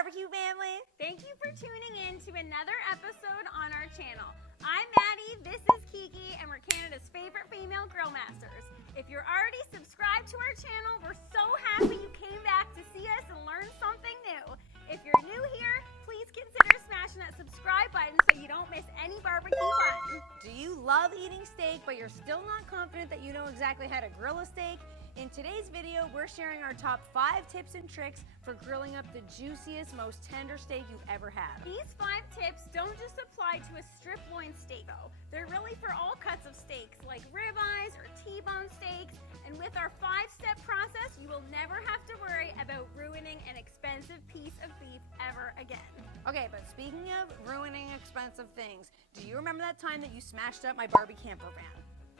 barbecue family! Thank you for tuning in to another episode on our channel. I'm Maddie, this is Kiki, and we're Canada's favorite female grill masters. If you're already subscribed to our channel, we're so happy you came back to see us and learn something new. If you're new here, please consider smashing that subscribe button so you don't miss any barbecue fun. Do you love eating steak, but you're still not confident that you know exactly how to grill a steak? In today's video, we're sharing our top 5 tips and tricks for grilling up the juiciest, most tender steak you've ever had. These 5 tips don't just apply to a strip loin steak though. They're really for all cuts of steaks like ribeyes or T-bone steaks. And with our 5-step process, you will never have to worry about ruining an expensive piece of beef ever again. Okay, but speaking of ruining expensive things, do you remember that time that you smashed up my Barbie camper van?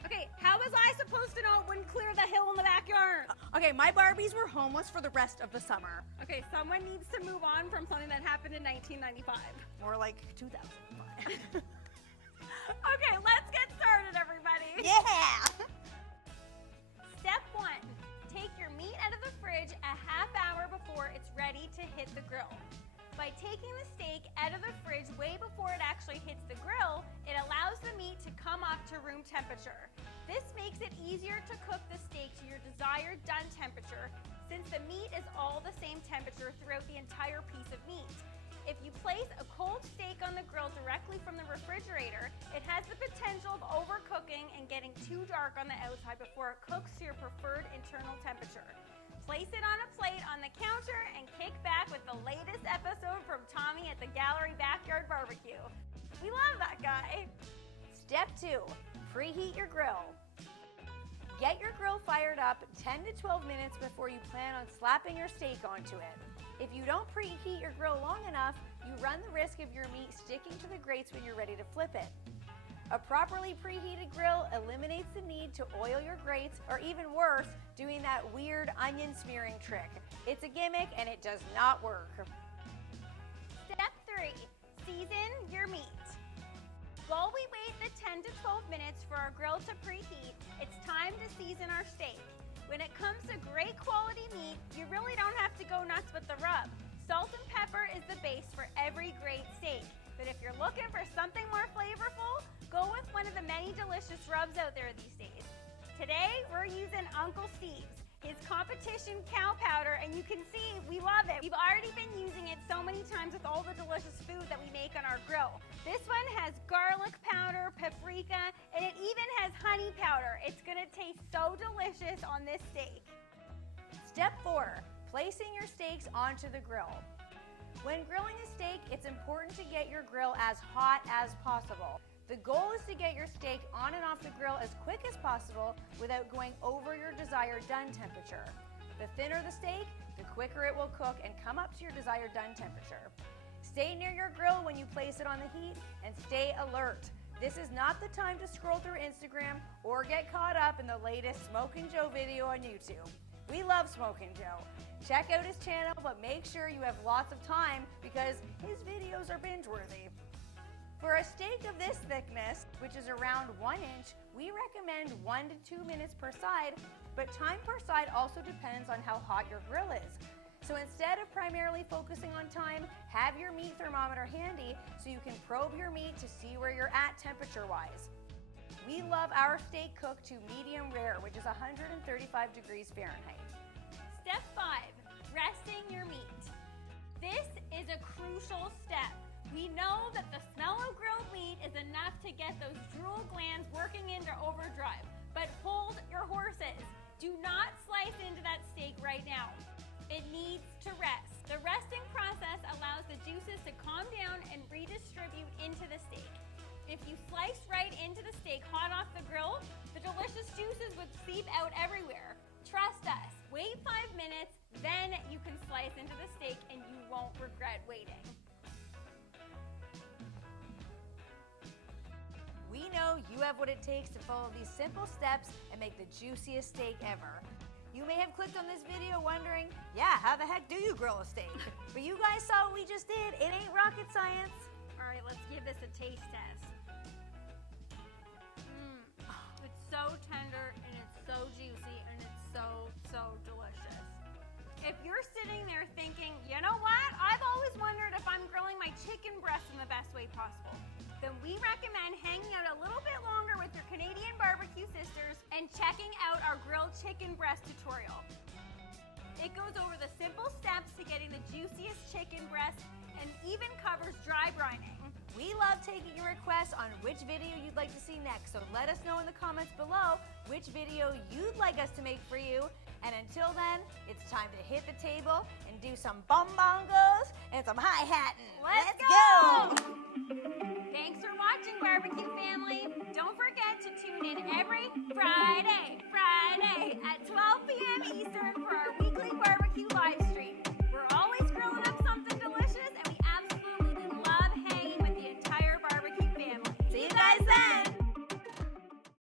Okay, how was I supposed to know it wouldn't clear the hill in the backyard? Okay, my Barbies were homeless for the rest of the summer. Okay, someone needs to move on from something that happened in 1995. More like 2005. Okay, let's get started, everybody. Yeah! Step 1, take your meat out of the fridge a half hour before it's ready to hit the grill. By taking the steak out of the fridge way before it actually hits the grill, it allows the meat to come up to room temperature. This makes it easier to cook the steak to your desired done temperature, since the meat is all the same temperature throughout the entire piece of meat. If you place a cold steak on the grill directly from the refrigerator, it has the potential of overcooking and getting too dark on the outside before it cooks to your preferred internal temperature. Place it on a plate on the counter and kick back with the latest episode from Tommy at the Gallery Backyard Barbecue. We love that guy. Step 2, preheat your grill. Get your grill fired up 10 to 12 minutes before you plan on slapping your steak onto it. If you don't preheat your grill long enough, you run the risk of your meat sticking to the grates when you're ready to flip it. A properly preheated grill eliminates the need to oil your grates, or even worse, doing that weird onion smearing trick. It's a gimmick and it does not work. Step 3, season your meat. While we wait the 10 to 12 minutes for our grill to preheat, it's time to season our steak. When it comes to great quality meat, you really don't have to go nuts with the rub. Salt and pepper is the base for every great steak. But if you're looking for something more flavorful, go with one of the many delicious rubs out there these days. Today, we're using Uncle Steve's, his competition cow powder, and you can see we love it. We've already been using it so many times with all the delicious food that we make on our grill. This one has garlic powder, paprika, and it even has honey powder. It's gonna taste so delicious on this steak. Step 4, placing your steaks onto the grill. When grilling a steak, it's important to get your grill as hot as possible. The goal is to get your steak on and off the grill as quick as possible without going over your desired done temperature. The thinner the steak, the quicker it will cook and come up to your desired done temperature. Stay near your grill when you place it on the heat and stay alert. This is not the time to scroll through Instagram or get caught up in the latest Smokin' Joe video on YouTube. We love Smokin' Joe. Check out his channel, but make sure you have lots of time because his videos are binge-worthy. For a steak of this thickness, which is around 1 inch, we recommend 1 to 2 minutes per side, but time per side also depends on how hot your grill is. So instead of primarily focusing on time, have your meat thermometer handy so you can probe your meat to see where you're at temperature-wise. We love our steak cooked to medium rare, which is 135 degrees Fahrenheit. Step 5, resting your meat. This is a crucial step. We know that the smell of grilled meat is enough to get those drool glands working into overdrive. But hold your horses. Do not slice into that steak right now. It needs to rest. The resting process allows the juices to calm down and redistribute into the steak. If you slice right into the steak hot off the grill, the delicious juices would seep out everywhere. Trust us, wait 5 minutes, then you can slice into the steak and you won't regret waiting. We know you have what it takes to follow these simple steps and make the juiciest steak ever. You may have clicked on this video wondering, yeah, how the heck do you grill a steak? But you guys saw what we just did. It ain't rocket science. All right, let's give this a taste test. It's so tender and it's so juicy and it's so delicious. If you're sitting there thinking, you know what? I've always a little bit longer with your Canadian barbecue sisters and checking out our grilled chicken breast tutorial. It goes over the simple steps to getting the juiciest chicken breast and even covers dry brining. We love taking your requests on which video you'd like to see next, so let us know in the comments below which video you'd like us to make for you. And until then, it's time to hit the table and do some bongos and some hi-hatting. Let's go! Thanks for watching, barbecue family. Don't forget to tune in every Friday.